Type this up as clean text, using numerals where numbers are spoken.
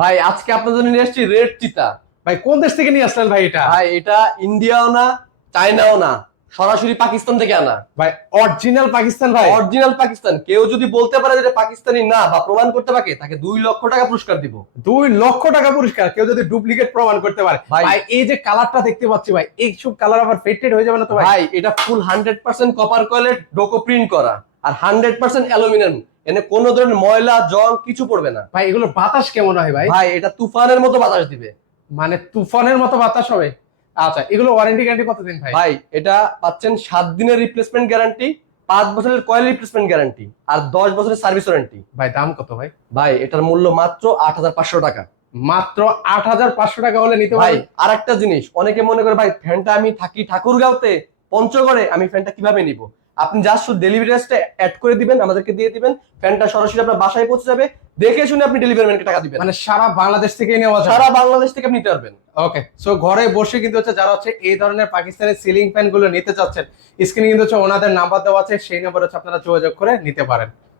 ভাই আজকে আপনাদের জন্য নিয়ে আসছি রেড চিতা। ভাই কোন দেশ থেকে নিয়ে আসলেন ভাই এটা? ভাই এটা ইন্ডিয়াও না, চায়নাও না, সরাসরি পাকিস্তান থেকে আনা। ভাই অরিজিনাল পাকিস্তান ভাই? অরিজিনাল পাকিস্তান। কেউ যদি বলতে পারে যে এটা পাকিস্তানি না বা প্রমাণ করতে পারে, তাকে 2 লক্ষ টাকা পুরস্কার দিব। 2 লক্ষ টাকা পুরস্কার কেউ যদি ডুপ্লিকেট প্রমাণ করতে পারে। ভাই ভাই এই যে কালারটা দেখতে পাচ্ছি ভাই, এইসব কালার আবার ফেডেড হয়ে যাবে না তো ভাই? ভাই এটা ফুল 100% কপার কয়েলের ডোকো প্রিন্ট করা আর 100% অ্যালুমিনিয়াম। এনে কোনো ধরনের ময়লা জং কিছু পড়বে না। ভাই এগুলোর বাতাস কেমন হয় ভাই? ভাই এটা তুফানের মতো বাতাস দিবে। মানে তুফানের মতো বাতাস হবে? আচ্ছা, এগুলো ওয়ারেন্টি গ্যারান্টি কতদিন ভাই? ভাই এটা পাচ্ছেন 7 দিনের রিপ্লেসমেন্ট গ্যারান্টি, 5 বছরের কয়েল রিপ্লেসমেন্ট গ্যারান্টি আর 10 বছরের সার্ভিস ওয়ারেন্টি। ভাই দাম কত ভাই? ভাই এটার মূল্য মাত্র 8,500 টাকা। মাত্র 8,500 টাকা হলে নিতে ভাই পারবেন? আর একটা জিনিস, অনেকে মনে করে ভাই ফ্যানটা আমি থাকি ঠাকুরগাঁওতে, পঞ্চগড়ে, আমি ফ্যানটা কিভাবে নিব? আপনি জাস্ট শুধু ডেলিভারি চার্জটা অ্যাড করে দিবেন, আমাদেরকে দিয়ে দিবেন, ফ্যানটা সরাসরি আপনার বাসায় পৌঁছে যাবে। দেখে শুনে আপনি ডেলিভারি ম্যানকে টাকা দিবেন। মানে সারা বাংলাদেশ থেকে নেওয়া যাবে? সারা বাংলাদেশ থেকে আপনি নিতে পারবেন। ওকে, সো ঘরে বসে কিন্তু যারা এই ধরনের পাকিস্তানের সিলিং ফ্যান গুলো নিতে চাচ্ছেন, স্ক্রিনে কিন্তু ওনাদের নাম্বার দেওয়া আছে, সেই নাম্বারে আপনারা যোগাযোগ করে নিতে পারেন।